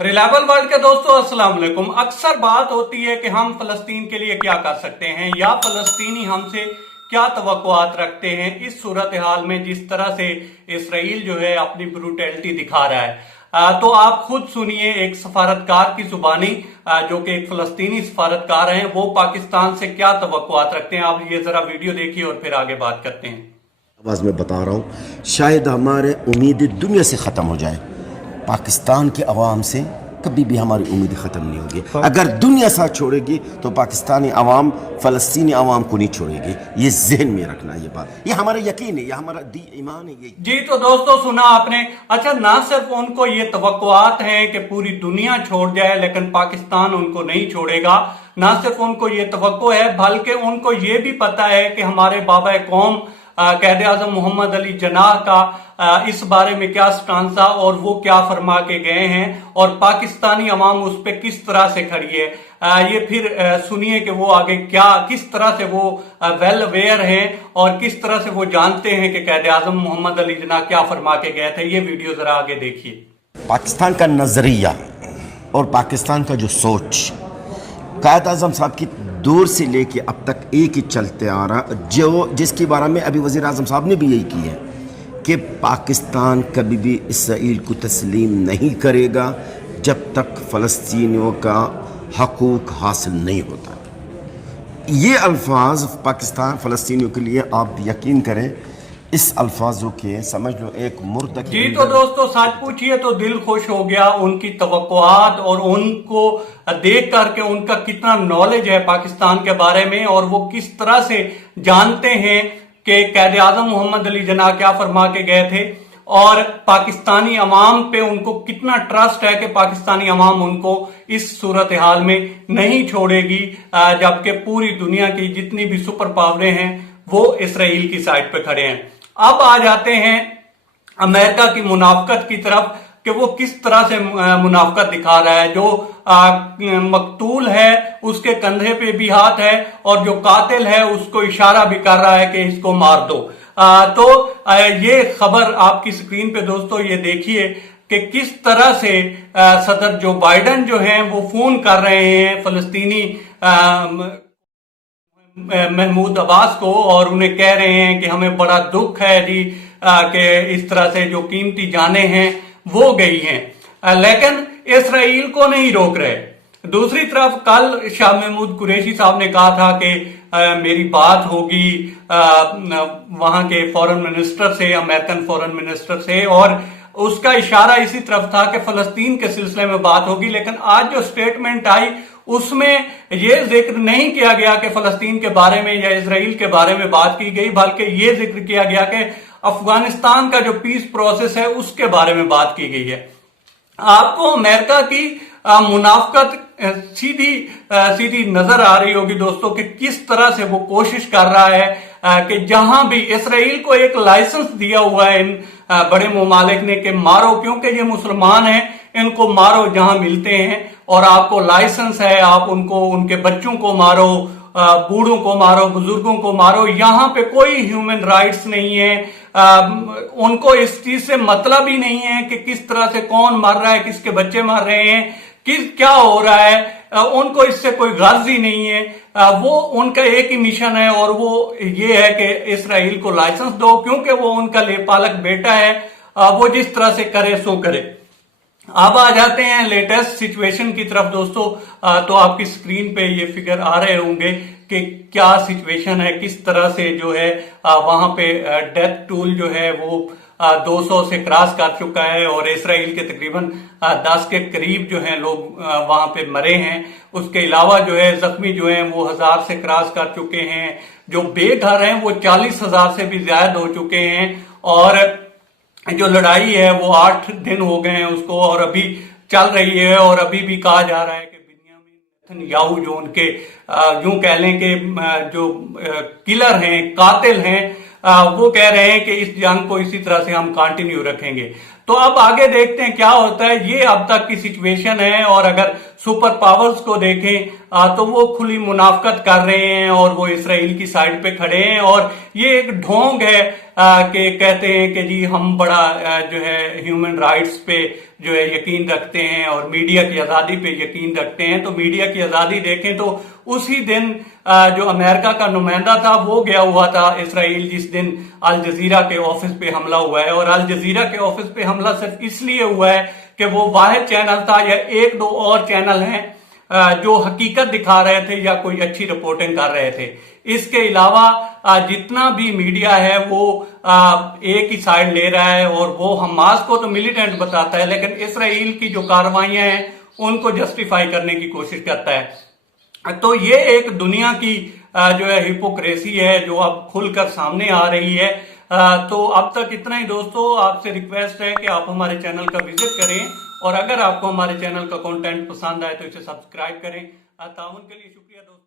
Reliable world के दोस्तों अस्सलाम वालेकुम। अक्सर बात होती है कि हम फलस्तीन के लिए क्या कर सकते हैं या फलस्तीनी हमसे क्या तवक्कुआत रखते हैं इस सूरत हाल में जिस तरह से इसराइल जो है अपनी ब्रूटैलिटी दिखा रहा है। तो आप खुद सुनिए एक सफारतकार की जुबानी, जो कि एक फलस्तीनी सफारतकार हैं, वो पाकिस्तान से क्या तवक्कुआत रखते हैं। आप ये जरा वीडियो देखिए और फिर आगे बात करते हैं। आवाज़ में बता रहा हूँ, शायद हमारे उम्मीद दुनिया से ख़त्म हो जाए, पाकिस्तान के अवाम से कभी भी हमारी उम्मीद ख़त्म नहीं होगी। अगर दुनिया साथ छोड़ेगी तो पाकिस्तानी अवाम फ़लस्तीनी अवाम को नहीं छोड़ेगी। ये जहन में रखना, ये बात, ये हमारा यकीन है, ये हमारा ईमान है। ये जी तो दोस्तों सुना आपने। अच्छा, ना सिर्फ उनको ये तवक्कुआत हैं कि पूरी दुनिया छोड़ जाए, लेकिन पाकिस्तान उनको नहीं छोड़ेगा। ना सिर्फ उनको ये तवक्को है, बल्कि उनको ये भी पता है कि हमारे बाबा कौम कायदे आज़म मोहम्मद अली जनाह का इस बारे में क्या स्टांसा और वो क्या फरमा के गए हैं और पाकिस्तानी अवाम उस पर किस तरह से खड़ी है। ये फिर सुनिए कि वो आगे क्या, किस तरह से वो वेल अवेयर हैं और किस तरह से वो जानते हैं कि कायदे आज़म मोहम्मद अली जनाह क्या फरमा के गए थे। ये वीडियो जरा आगे देखिए। पाकिस्तान का नज़रिया और पाकिस्तान का जो सोच कायद आज़म साहब की दूर से लेके अब तक एक ही चलते आ रहा, जो जिसके बारे में अभी वज़ीर आज़म साहब ने भी यही की है कि पाकिस्तान कभी भी इसराइल को तस्लीम नहीं करेगा जब तक फ़लस्तीनियों का हकूक़ हासिल नहीं होता। ये अल्फाज पाकिस्तान फ़लस्तीनियों के लिए, आप यकीन करें, इस अल्फाजों के समझ लो एक मुर्दा की। जी तो दोस्तों सच पूछिए तो दिल खुश हो गया उनकी तवक्कुआत और उनको देख करके उनका कितना नॉलेज है पाकिस्तान के बारे में और वो किस तरह से जानते हैं कि कायदे आज़म मोहम्मद अली जनाह क्या फरमा के गए थे और पाकिस्तानी अवाम पे उनको कितना ट्रस्ट है कि पाकिस्तानी अवाम उनको इस सूरत हाल में नहीं छोड़ेगी, जबकि पूरी दुनिया की जितनी भी सुपर पावरें हैं वो इसराइल की साइड पे खड़े हैं। अब आ जाते हैं अमेरिका की मुनाफकत की तरफ कि वो किस तरह से मुनाफकत दिखा रहा है। जो मकतूल है उसके कंधे पे भी हाथ है और जो कातिल है उसको इशारा भी कर रहा है कि इसको मार दो। ये खबर आपकी स्क्रीन पे दोस्तों ये देखिए कि किस तरह से सदर जो बाइडेन जो हैं वो फोन कर रहे हैं फलस्तीनी महमूद अब्बास को और उन्हें कह रहे हैं कि हमें बड़ा दुख है जी कि इस तरह से जो कीमती जाने हैं वो गई हैं, लेकिन इसराइल को नहीं रोक रहे। दूसरी तरफ कल शाह महमूद कुरैशी साहब ने कहा था कि मेरी बात होगी वहां के फॉरेन मिनिस्टर से, अमेरिकन फॉरेन मिनिस्टर से, और उसका इशारा इसी तरफ था कि फलस्तीन के सिलसिले में बात होगी। लेकिन आज जो स्टेटमेंट आई उसमें यह जिक्र नहीं किया गया कि फलस्तीन के बारे में या इसराइल के बारे में बात की गई, बल्कि यह जिक्र किया गया कि अफगानिस्तान का जो पीस प्रोसेस है उसके बारे में बात की गई है। आपको अमेरिका की मुनाफकत सीधी नजर आ रही होगी दोस्तों कि किस तरह से वो कोशिश कर रहा है कि जहां भी इसराइल को एक लाइसेंस दिया हुआ है इन बड़े ममालिक ने कि मारो, क्योंकि ये मुसलमान हैं, इनको मारो जहां मिलते हैं, और आपको लाइसेंस है, आप उनको, उनके बच्चों को मारो, बूढ़ों को मारो, बुजुर्गों को मारो। यहां पे कोई ह्यूमन राइट्स नहीं है। उनको इस चीज से मतलब ही नहीं है कि किस तरह से कौन मर रहा है, किसके बच्चे मर रहे हैं, क्या हो रहा है, उनको इससे कोई गर्ज ही नहीं है। वो उनका एक ही मिशन है और वो ये है कि इसराइल को लाइसेंस दो, क्योंकि वो उनका लेपालक बेटा है, वो जिस तरह से करे सो करे। अब आ जाते हैं लेटेस्ट सिचुएशन की तरफ दोस्तों। तो आपकी स्क्रीन पे ये फिगर आ रहे होंगे कि क्या सिचुएशन है, किस तरह से जो है वहां पे डेथ टूल जो है वो 200 से क्रॉस कर चुका है और इसराइल के तकरीबन 10 के करीब जो है लोग वहां पे मरे हैं। उसके अलावा जो है जख्मी जो है वो 1000 से क्रॉस कर चुके हैं। जो बेघर हैं वो 40,000 से भी ज्यादा हो चुके हैं और जो लड़ाई है वो 8 दिन हो गए हैं उसको और अभी चल रही है। और अभी भी कहा जा रहा है कि बिन्यामीन नेतन्याहू जो उनके यूं कह लें कि जो किलर हैं, कातिल हैं, वो कह रहे हैं कि इस जंग को इसी तरह से हम कंटिन्यू रखेंगे। तो अब आगे देखते हैं क्या होता है। ये अब तक की सिचुएशन है और अगर सुपर पावर्स को देखें तो वो खुली मुनाफकत कर रहे हैं और वो इसराइल की साइड पे खड़े हैं और ये एक ढोंग है कि कहते हैं कि जी हम बड़ा जो है ह्यूमन राइट्स पे जो है यकीन रखते हैं और मीडिया की आज़ादी पे यकीन रखते हैं। तो मीडिया की आज़ादी देखें तो उसी दिन जो अमेरिका का नुमाइंदा था वो गया हुआ था इसराइल, जिस दिन अल जजीरा के ऑफिस पे हमला हुआ है। और अल जजीरा के ऑफिस पे हमला सिर्फ इसलिए हुआ है कि वो वाहिद चैनल था या एक दो और चैनल हैं जो हकीकत दिखा रहे थे या कोई अच्छी रिपोर्टिंग कर रहे थे। इसके अलावा जितना भी मीडिया है वो एक ही साइड ले रहा है और वो हमास को तो मिलिटेंट बताता है, लेकिन इसराइल की जो कार्रवाइयां हैं उनको जस्टिफाई करने की कोशिश करता है। तो ये एक दुनिया की जो है हिपोक्रेसी है जो अब खुलकर सामने आ रही है। तो अब तक इतना ही दोस्तों, आपसे रिक्वेस्ट है कि आप हमारे चैनल का विजिट करें और अगर आपको हमारे चैनल का कंटेंट पसंद आए तो इसे सब्सक्राइब करें। ताउन के लिए शुक्रिया दोस्तों।